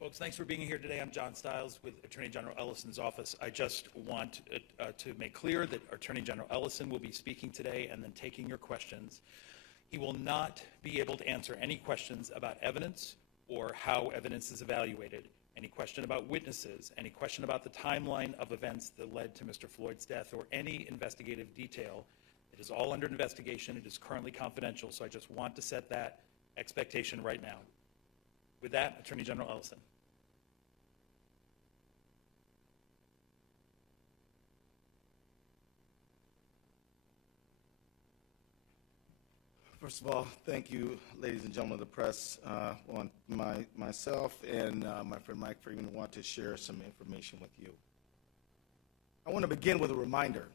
Folks, thanks for being here today. I'm John Stiles with Attorney General Ellison's office. I just want to make clear that Attorney General Ellison will be speaking today and then taking your questions. He will not be able to answer any questions about evidence or how evidence is evaluated, any question about witnesses, any question about the timeline of events that led to Mr. Floyd's death, or any investigative detail. It is all under investigation. It is currently confidential, so I just want to set that expectation right now. With that, Attorney General Ellison. First of all, thank you, ladies and gentlemen of the press. Myself and my friend Mike Freeman want to share some information with you. I want to begin with a reminder,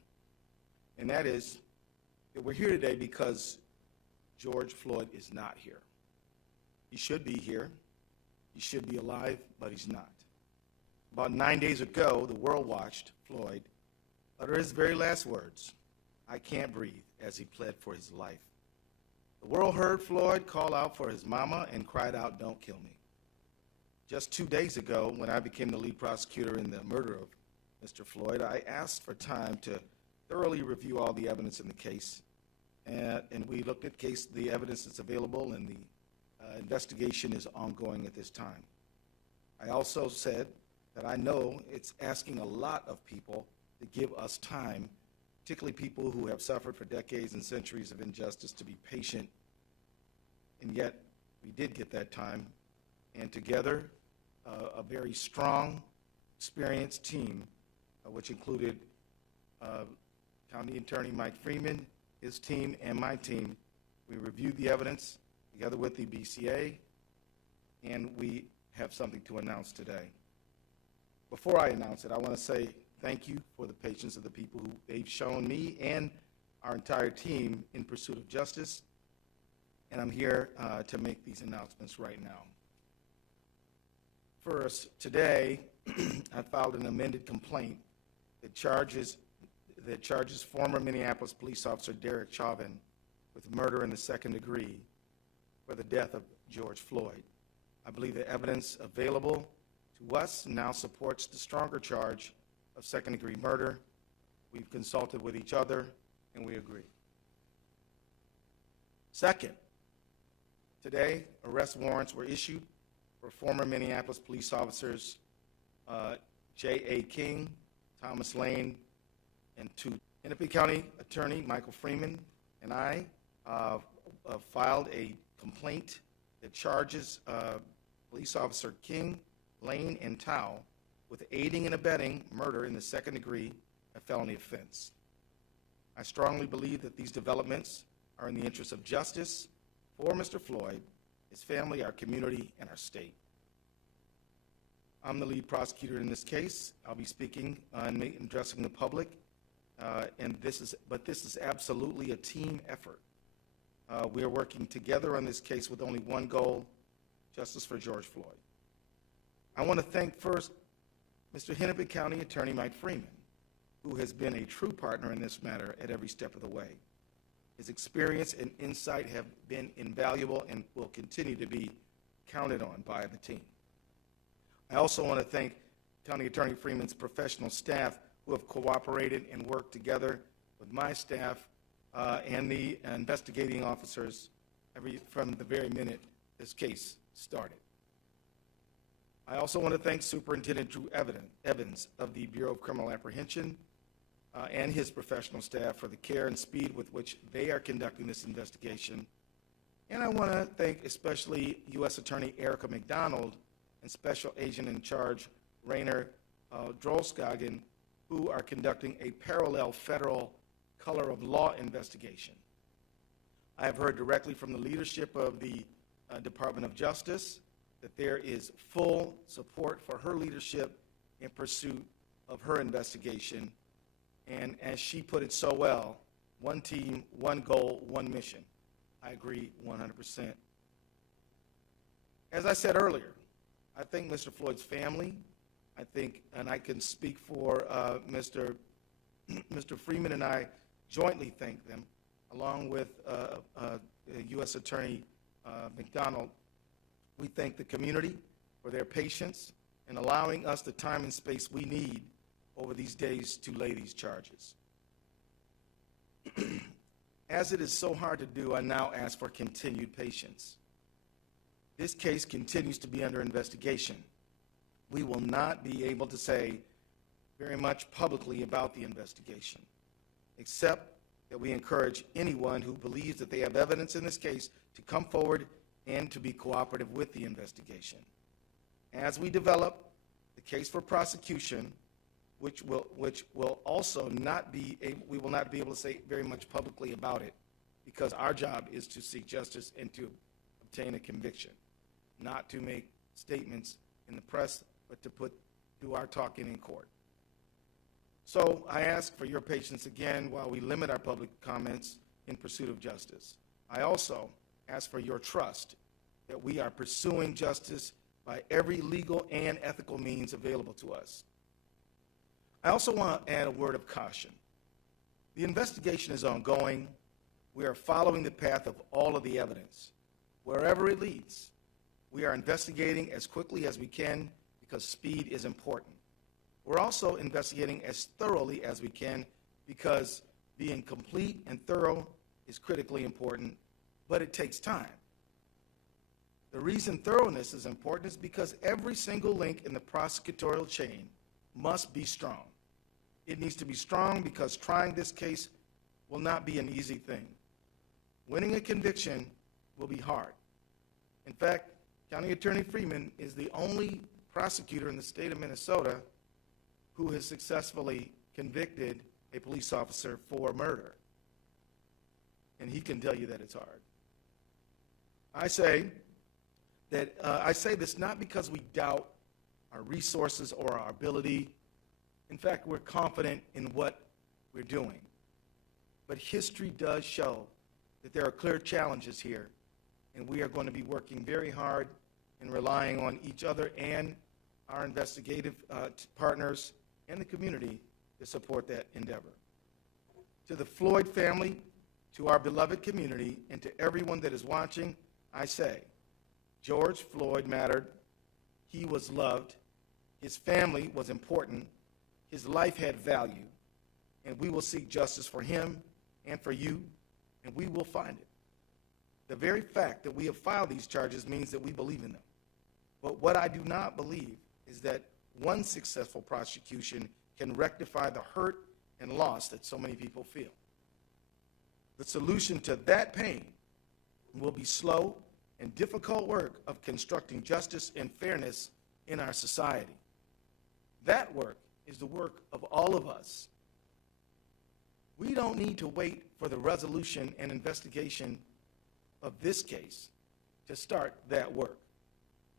and that is that we're here today because George Floyd is not here. He should be here. He should be alive, but he's not. About 9 days ago, the world watched Floyd utter his very last words, "I can't breathe," as he pled for his life. The world heard Floyd call out for his mama and cried out, "Don't kill me." Just 2 days ago, when I became the lead prosecutor in the murder of Mr. Floyd, I asked for time to thoroughly review all the evidence in the case, and we looked at the evidence that's available, and the investigation is ongoing at this time. I also said that I know it's asking a lot of people to give us time, particularly people who have suffered for decades and centuries of injustice, to be patient. And yet, we did get that time. And together, a very strong, experienced team, which included County Attorney Mike Freeman, his team, and my team, we reviewed the evidence together with the BCA, and we have something to announce today. Before I announce it, I want to say thank you for the patience of the people who they've shown me and our entire team in pursuit of justice, and I'm here to make these announcements right now. First, today, I filed an amended complaint that charges former Minneapolis police officer Derek Chauvin with murder in the second degree for the death of George Floyd. I believe the evidence available to us now supports the stronger charge of second-degree murder. We've consulted with each other, and we agree. Second, today, arrest warrants were issued for former Minneapolis police officers J.A. King, Thomas Lane, and two. Hennepin County Attorney Michael Freeman and I filed a complaint that charges police officer King, Lane, and Tao with aiding and abetting murder in the second degree, a felony offense. I strongly believe that these developments are in the interest of justice for Mr. Floyd, his family, our community, and our state. I'm the lead prosecutor in this case. I'll be speaking and addressing the public, but this is absolutely a team effort. We are working together on this case with only one goal: justice for George Floyd. I want to thank first Mr. Hennepin County Attorney Mike Freeman, who has been a true partner in this matter at every step of the way. His experience and insight have been invaluable and will continue to be counted on by the team. I also want to thank County Attorney Freeman's professional staff who have cooperated and worked together with my staff and the investigating officers from the very minute this case started. I also want to thank Superintendent Drew Evans of the Bureau of Criminal Apprehension and his professional staff for the care and speed with which they are conducting this investigation. And I want to thank especially U.S. Attorney Erica McDonald and Special Agent in Charge Rainer Drolskagen, who are conducting a parallel federal color of law investigation. I have heard directly from the leadership of the Department of Justice that there is full support for her leadership in pursuit of her investigation. And as she put it so well, one team, one goal, one mission. I agree 100%. As I said earlier, I thank Mr. Floyd's family. I think, and I can speak for Mr. Freeman and I jointly thank them, along with U.S. Attorney McDonald. We thank the community for their patience and allowing us the time and space we need over these days to lay these charges. As it is so hard to do, I now ask for continued patience. This case continues to be under investigation. We will not be able to say very much publicly about the investigation, except that we encourage anyone who believes that they have evidence in this case to come forward and to be cooperative with the investigation. As we develop the case for prosecution, which will also not be able, we will not be able to say very much publicly about it, because our job is to seek justice and to obtain a conviction, not to make statements in the press, but to do our talking in court. So I ask for your patience again while we limit our public comments in pursuit of justice. I also ask for your trust that we are pursuing justice by every legal and ethical means available to us. I also want to add a word of caution. The investigation is ongoing. We are following the path of all of the evidence. Wherever it leads, we are investigating as quickly as we can because speed is important. We're also investigating as thoroughly as we can because being complete and thorough is critically important, but it takes time. The reason thoroughness is important is because every single link in the prosecutorial chain must be strong. It needs to be strong because trying this case will not be an easy thing. Winning a conviction will be hard. In fact, County Attorney Freeman is the only prosecutor in the state of Minnesota who has successfully convicted a police officer for murder. And he can tell you that it's hard. I say this not because we doubt our resources or our ability. In fact, we're confident in what we're doing. But history does show that there are clear challenges here, and we are going to be working very hard and relying on each other and our investigative partners and the community to support that endeavor. To the Floyd family, to our beloved community, and to everyone that is watching, I say, George Floyd mattered. He was loved. His family was important. His life had value. And we will seek justice for him and for you, and we will find it. The very fact that we have filed these charges means that we believe in them. But what I do not believe is that one successful prosecution can rectify the hurt and loss that so many people feel. The solution to that pain will be slow and difficult work of constructing justice and fairness in our society. That work is the work of all of us. We don't need to wait for the resolution and investigation of this case to start that work.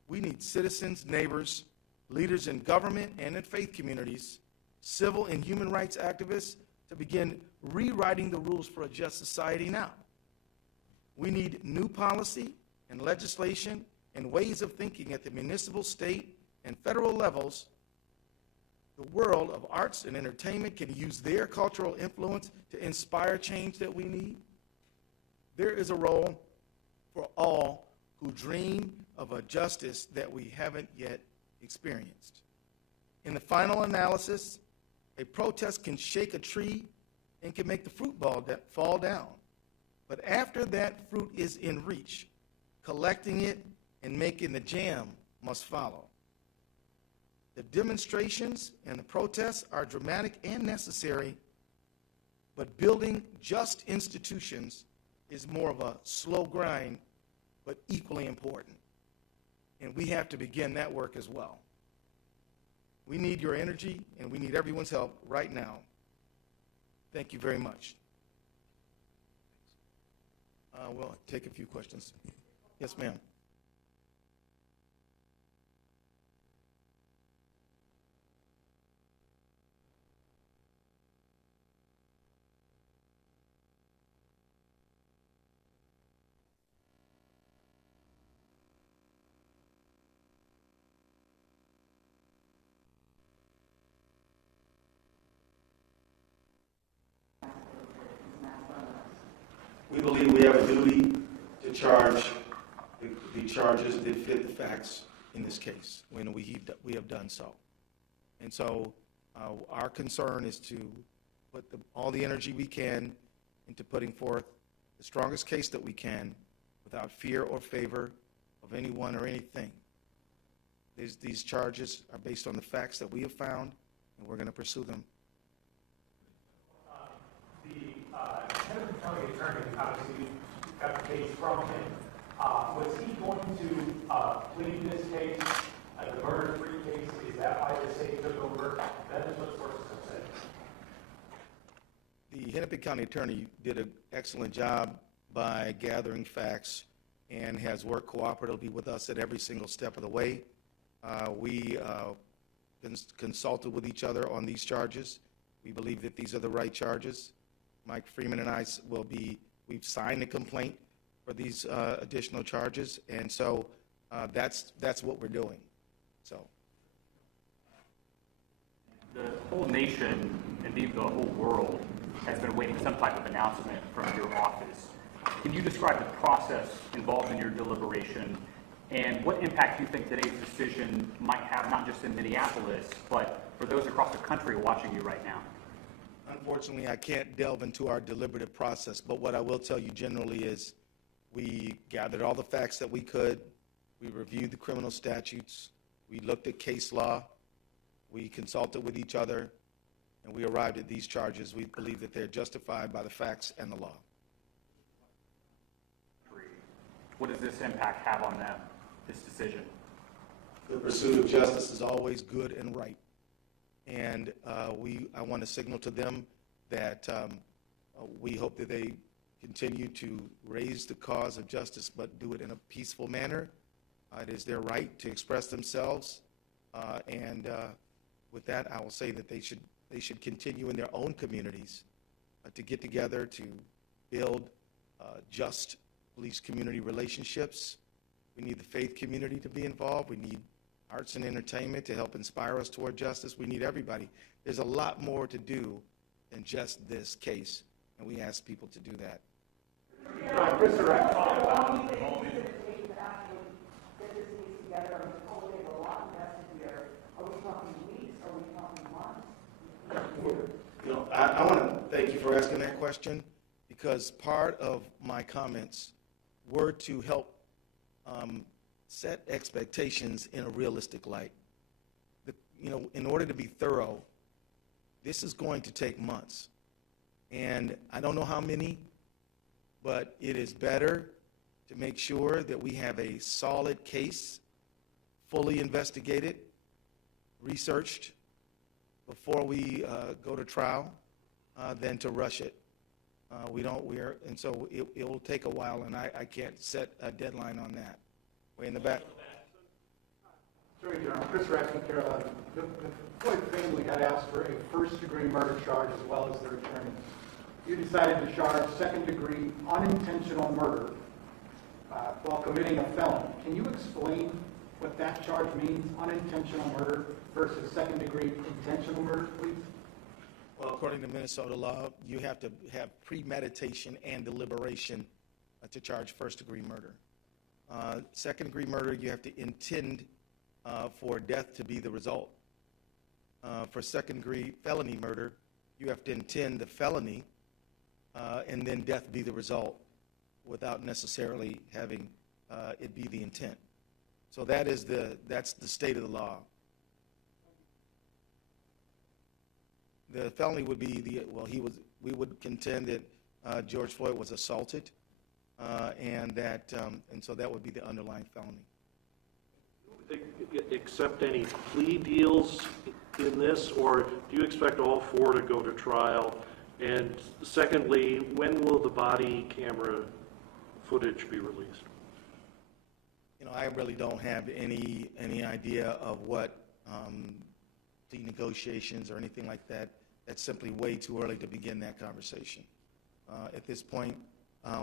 We need citizens, neighbors, leaders in government and in faith communities, civil and human rights activists to begin rewriting the rules for a just society now. We need new policy and legislation and ways of thinking at the municipal, state, and federal levels. The world of arts and entertainment can use their cultural influence to inspire change that we need. There is a role for all who dream of a justice that we haven't yet experienced. In the final analysis, a protest can shake a tree and can make the fruit ball fall down. But after that fruit is in reach, collecting it and making the jam must follow. The demonstrations and the protests are dramatic and necessary, but building just institutions is more of a slow grind, but equally important. And we have to begin that work as well. We need your energy, and we need everyone's help right now. Thank you very much. We'll take a few questions. Yes, ma'am. We believe we have a duty to charge the charges that fit the facts in this case when we have done so. And so our concern is to put all the energy we can into putting forth the strongest case that we can without fear or favor of anyone or anything. These charges are based on the facts that we have found, and we're going to pursue them. The Henry County attorney, obviously, you got the case from him. Was he going to plead this case as a murder-free case? Is that why the state took over? That is what sources have said. The Hennepin County attorney did an excellent job by gathering facts and has worked cooperatively with us at every single step of the way. We consulted with each other on these charges. We believe that these are the right charges. Mike Freeman and I we've signed a complaint for these additional charges, and so that's what we're doing. So. The whole nation, indeed the whole world, has been awaiting some type of announcement from your office. Can you describe the process involved in your deliberation and what impact you think today's decision might have, not just in Minneapolis, but for those across the country watching you right now? Unfortunately, I can't delve into our deliberative process, but what I will tell you generally is we gathered all the facts that we could. We reviewed the criminal statutes. We looked at case law. We consulted with each other, and we arrived at these charges. We believe that they're justified by the facts and the law. What does this impact have on them, this decision? The pursuit of justice is always good and right. And I want to signal to them that we hope that they continue to raise the cause of justice, but do it in a peaceful manner. It is their right to express themselves. And with that, I will say that they should continue in their own communities to get together to build just police community relationships. We need the faith community to be involved. We need arts and entertainment to help inspire us toward justice. We need everybody. There's a lot more to do than just this case, and we ask people to do that. I want to thank you for asking that question, because part of my comments were to help set expectations in a realistic light. In order to be thorough, this is going to take months. And I don't know how many, but it is better to make sure that we have a solid case, fully investigated, researched before we go to trial, than to rush it. And so it will take a while, and I can't set a deadline on that. Way in the back. Attorney General, Chris Raskin, Carolina. The Floyd family had asked for a first-degree murder charge as well as their attorney. You decided to charge second-degree unintentional murder while committing a felony. Can you explain what that charge means, unintentional murder versus second-degree intentional murder, please? Well, according to Minnesota law, you have to have premeditation and deliberation to charge first-degree murder. Second-degree murder, you have to intend for death to be the result. For second-degree felony murder, you have to intend the felony and then death be the result without necessarily having it be the intent. So that's the state of the law. The felony would be we would contend that George Floyd was assaulted, and so that would be the underlying felony. Accept any plea deals in this, or do you expect all four to go to trial? And secondly, when will the body camera footage be released? I really don't have any idea of what plea negotiations or anything like that. That's simply way too early to begin that conversation. At this point,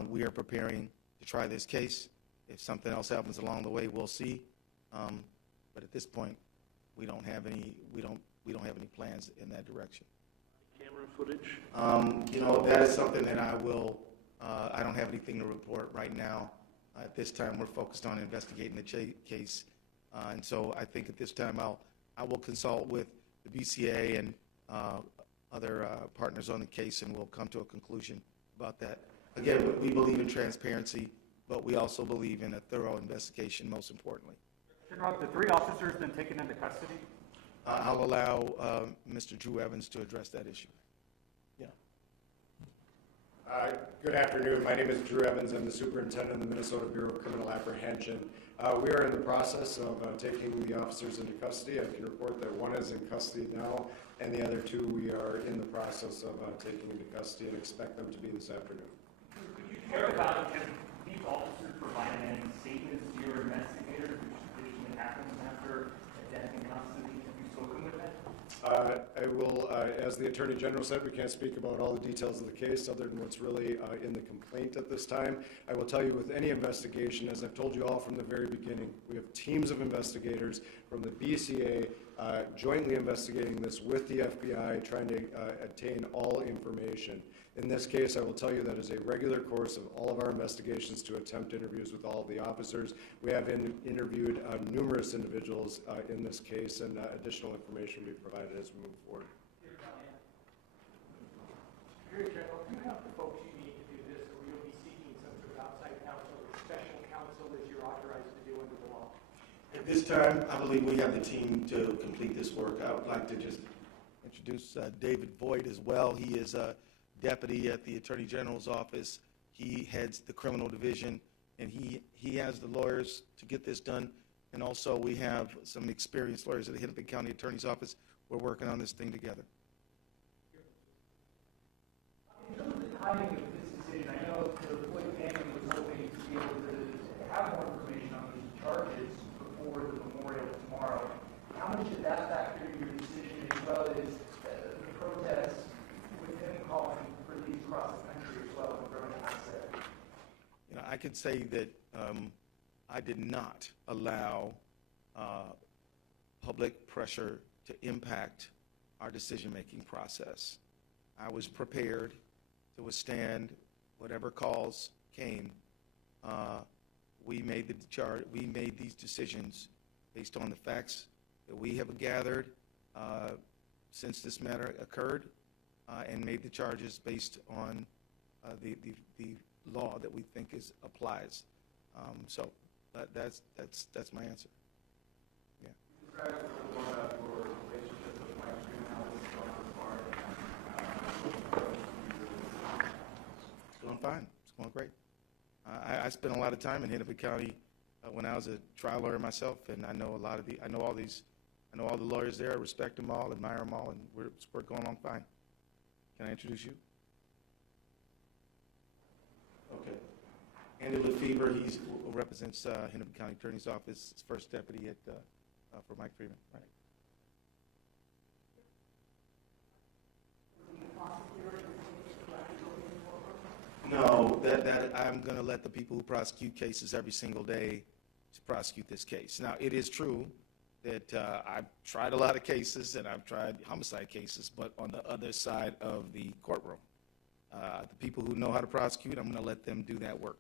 we are preparing to try this case. If something else happens along the way, we'll see. But at this point, we don't have any plans in that direction. Camera footage? That is something that I don't have anything to report right now. At this time, we're focused on investigating the case And so I think at this time, I will consult with the BCA and other partners on the case, and we'll come to a conclusion about that. Again, we believe in transparency, but we also believe in a thorough investigation, most importantly. General, have the 3 officers been taken into custody? I'll allow Mr. Drew Evans to address that issue. Yeah. Good afternoon. My name is Drew Evans. I'm the superintendent of the Minnesota Bureau of Criminal Apprehension. We are in the process of taking the officers into custody. I can report that 1 is in custody now, and the other 2 we are in the process of taking into custody and expect them to be this afternoon. Could you share about if these officers provided any statements to your investigators, which traditionally happens after a death in custody? Have you spoken with them? I will, as the Attorney General said, we can't speak about all the details of the case other than what's really in the complaint at this time. I will tell you with any investigation, as I've told you all from the very beginning, we have teams of investigators from the BCA jointly investigating this with the FBI, trying to obtain all information. In this case, I will tell you that is a regular course of all of our investigations to attempt interviews with all of the officers. We have interviewed numerous individuals in this case, and additional information will be provided as we move forward. Superior General, do you have the folks you need to do this, or you'll be seeking some sort of outside counsel or special counsel as you're authorized to do under the law? At this time, I believe we have the team to complete this work. I would like to just introduce David Voigt as well. He is a deputy at the Attorney General's office. He heads the criminal division, and he has the lawyers to get this done. And also, we have some experienced lawyers at the Hennepin County Attorney's Office. We're working on this thing together. In terms of the timing of this decision, I know the Floyd family was hoping to be able to have more information on these charges before the memorial tomorrow. How much did that factor in your decision, as well as the protests with him calling for these across the country as well, and growing asset? You know, I could say that I did not allow public pressure to impact our decision-making process. I was prepared to withstand whatever calls came. We made these decisions based on the facts that we have gathered since this matter occurred, and made the charges based on the law that we think applies. So that's my answer. Yeah. It's going fine. It's going great. I spent a lot of time in Hennepin County when I was a trial lawyer myself, and I know all the lawyers there. I respect them all, admire them all, and we're going on fine. Can I introduce you? Okay. Andy Lefebvre, he represents Hennepin County Attorney's Office, first deputy for Mike Freeman. Right. No, that I'm going to let the people who prosecute cases every single day to prosecute this case. Now, it is true that I've tried a lot of cases, and I've tried homicide cases, but on the other side of the courtroom. The people who know how to prosecute, I'm going to let them do that work.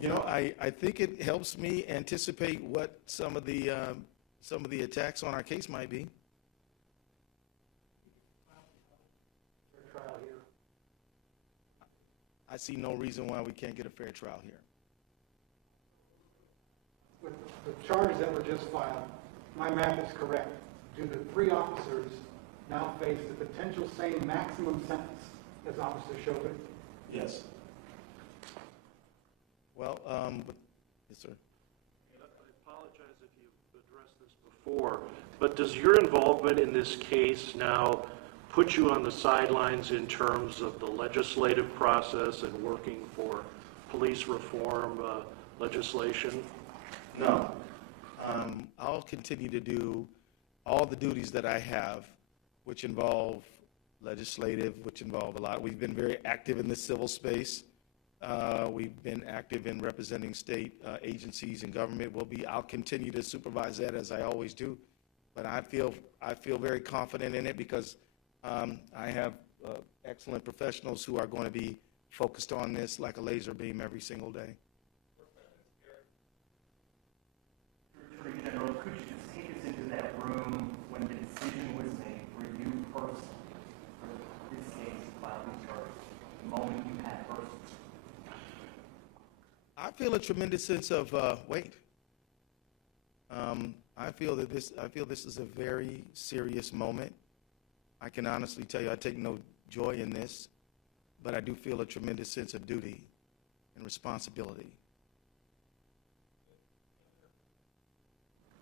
You know, I think it helps me anticipate what some of the attacks on our case might be. Trial here. I see no reason why we can't get a fair trial here. With the charges that were just filed, my math is correct. Do the 3 officers now face the potential same maximum sentence as Officer Chauvin? Yes. Well, yes, sir. I apologize if you've addressed this before, but does your involvement in this case now put you on the sidelines in terms of the legislative process and working for police reform legislation? No. I'll continue to do all the duties that I have, which involve legislative, which involve a lot. We've been very active in the civil space. We've been active in representing state agencies and government. I'll continue to supervise that as I always do. But I feel very confident in it because I have excellent professionals who are going to be focused on this like a laser beam every single day. Attorney General, could you just take us into that room when the decision was made for you personally, for this case, filing charges, the moment you had personally? I feel a tremendous sense of weight. I feel this is a very serious moment. I can honestly tell you I take no joy in this, but I do feel a tremendous sense of duty and responsibility.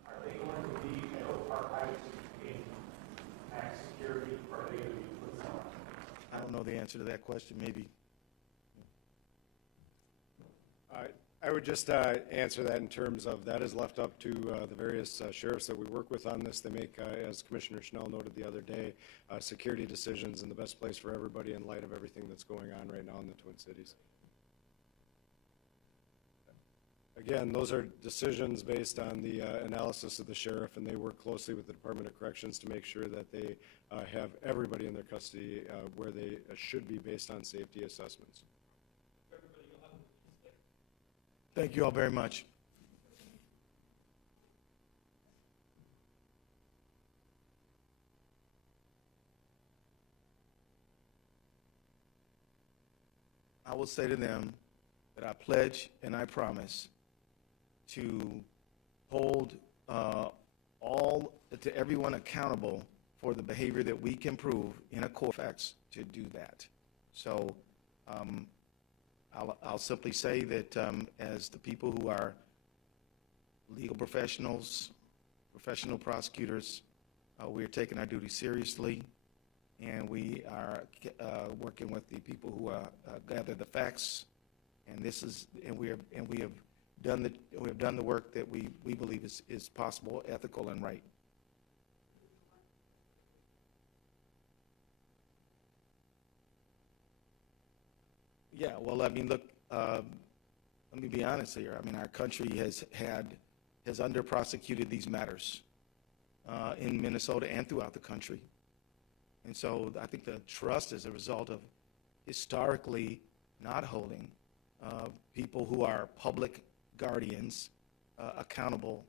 Are they going to be at Oak Park Heights in max security, or are they going to be put somewhere? I don't know the answer to that question, maybe. I would just answer that in terms of that is left up to the various sheriffs that we work with on this. They make, as Commissioner Schnell noted the other day, security decisions in the best place for everybody in light of everything that's going on right now in the Twin Cities. Again, those are decisions based on the analysis of the sheriff, and they work closely with the Department of Corrections to make sure that they have everybody in their custody where they should be based on safety assessments. Thank you all very much. I will say to them that I pledge and I promise to hold to everyone accountable for the behavior that we can prove in a court facts to do that. So I'll simply say that as the people who are legal professionals, professional prosecutors, we are taking our duty seriously, and we are working with the people who gather the facts, and we have done the work that we believe is possible, ethical, and right. Yeah, well, I mean, look, let me be honest here. I mean, our country has under-prosecuted these matters in Minnesota and throughout the country. And so I think the trust is a result of historically not holding people who are public guardians accountable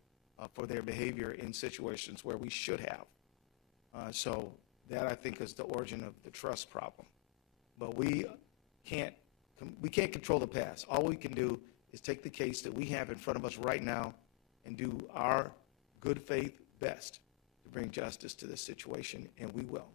for their behavior in situations where we should have. So that, I think, is the origin of the trust problem. But we can't control the past. All we can do is take the case that we have in front of us right now and do our good faith best to bring justice to this situation, and we will.